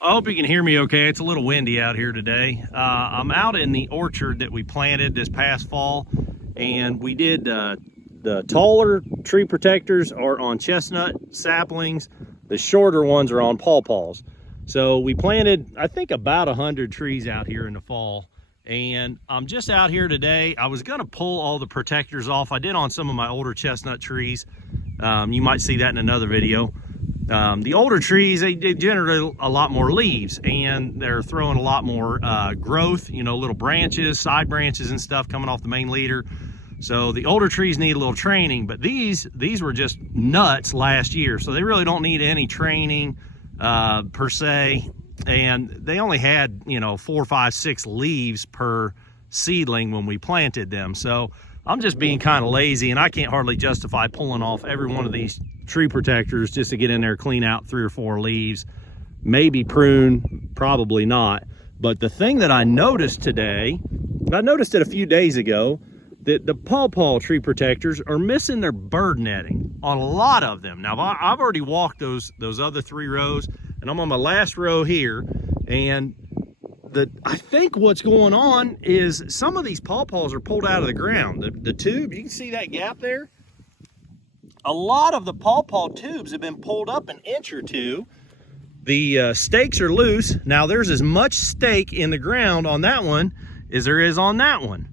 I hope you can hear me okay. It's a little windy out here today. I'm out in the orchard that we planted this past fall, and we did the taller tree protectors are on chestnut saplings. The shorter ones are on pawpaws. So we planted, I think, about 100 trees out here in the fall. And I'm just out here today. I was gonna pull all the protectors off. I did on some of my older chestnut trees. You might see that in another video. The older trees, they generate a lot more leaves, and they're throwing a lot more growth, you know, little branches, side branches and stuff coming off the main leader. So the older trees need a little training, but these were just nuts last year, so they really don't need any training per se. And they only had, you know, 4, 5, 6 leaves per seedling when we planted them. So I'm just being kind of lazy, and I can't hardly justify pulling off every one of these tree protectors just to get in there, clean out 3 or 4 leaves, maybe prune, probably not. But the thing that I noticed today, I noticed it a few days ago, that the pawpaw tree protectors are missing their bird netting on a lot of them. Now, I've already walked those other 3 rows, and I'm on my last row here, and I think what's going on is some of these pawpaws are pulled out of the ground. The tube, you can see that gap there. A lot of the pawpaw tubes have been pulled up an inch or 2. The stakes are loose. Now there's as much stake in the ground on that one as there is on that one.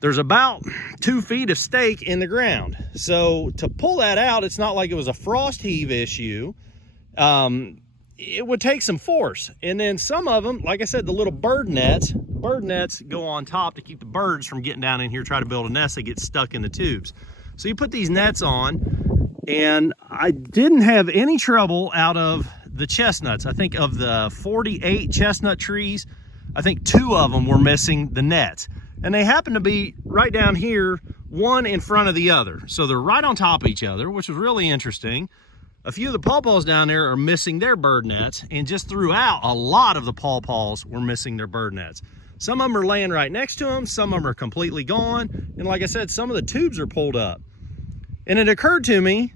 There's about 2 feet of stake in the ground. So to pull that out, it's not like it was a frost heave issue. It would take some force. And then some of them, like I said, the little bird nets go on top to keep the birds from getting down in here, try to build a nest. They get stuck in the tubes. So you put these nets on, and I didn't have any trouble out of the chestnuts. I think of the 48 chestnut trees, I think 2 of them were missing the nets. And they happen to be right down here, one in front of the other. So they're right on top of each other, which was really interesting. A few of the pawpaws down there are missing their bird nets, and just throughout, a lot of the pawpaws were missing their bird nets. Some of them are laying right next to them, some of them are completely gone, and like I said, some of the tubes are pulled up. And it occurred to me,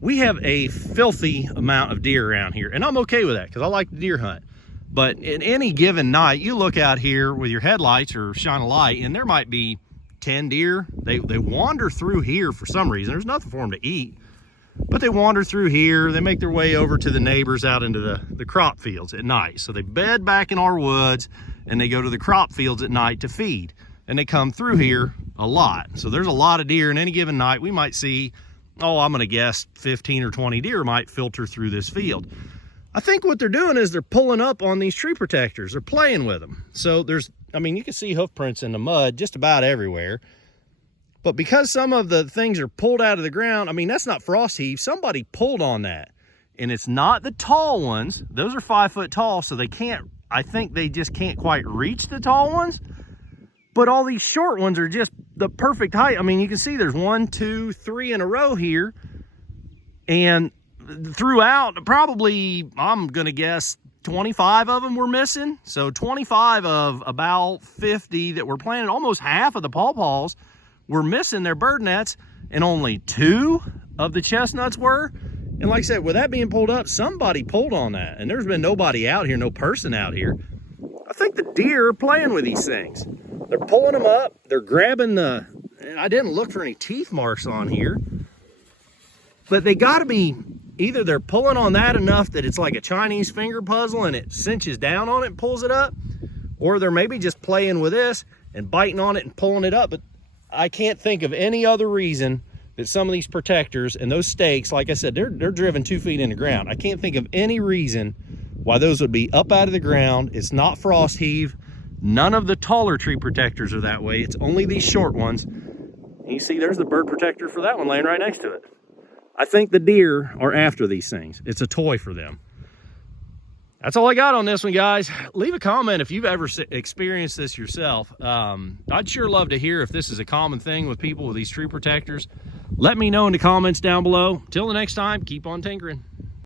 we have a filthy amount of deer around here, and I'm okay with that because I like to deer hunt. But in any given night, you look out here with your headlights or shine a light, and there might be 10 deer. They wander through here for some reason. There's nothing for them to eat, but they wander through here. They make their way over to the neighbors out into the crop fields at night. So they bed back in our woods, and they go to the crop fields at night to feed. And they come through here a lot. So there's a lot of deer in any given night. We might see, I'm gonna guess 15 or 20 deer might filter through this field. I think what they're doing is they're pulling up on these tree protectors. They're playing with them. So you can see hoof prints in the mud just about everywhere. But because some of the things are pulled out of the ground, that's not frost heave. Somebody pulled on that. And it's not the tall ones. Those are 5 foot tall, so I think they just can't quite reach the tall ones. But all these short ones are just the perfect height. You can see there's 1, 2, 3 in a row here. And throughout, probably, I'm gonna guess 25 of them were missing. So 25 of about 50 that were planted, almost half of the pawpaws were missing their bird nets, and only 2 of the chestnuts were. And like I said, with that being pulled up, somebody pulled on that, and there's been nobody out here, no person out here. I think the deer are playing with these things. They're pulling them up, they're grabbing I didn't look for any teeth marks on here, but they gotta be, either they're pulling on that enough that it's like a Chinese finger puzzle and it cinches down on it and pulls it up, or they're maybe just playing with this and biting on it and pulling it up. But I can't think of any other reason that some of these protectors and those stakes, like I said, they're driven 2 feet in the ground. I can't think of any reason why those would be up out of the ground. It's not frost heave. None of the taller tree protectors are that way. It's only these short ones. And you see there's the bird protector for that one laying right next to it. I think the deer are after these things. It's a toy for them. That's all I got on this one, guys. Leave a comment if you've ever experienced this yourself. I'd sure love to hear if this is a common thing with people with these tree protectors. Let me know in the comments down below. Till the next time, keep on tinkering.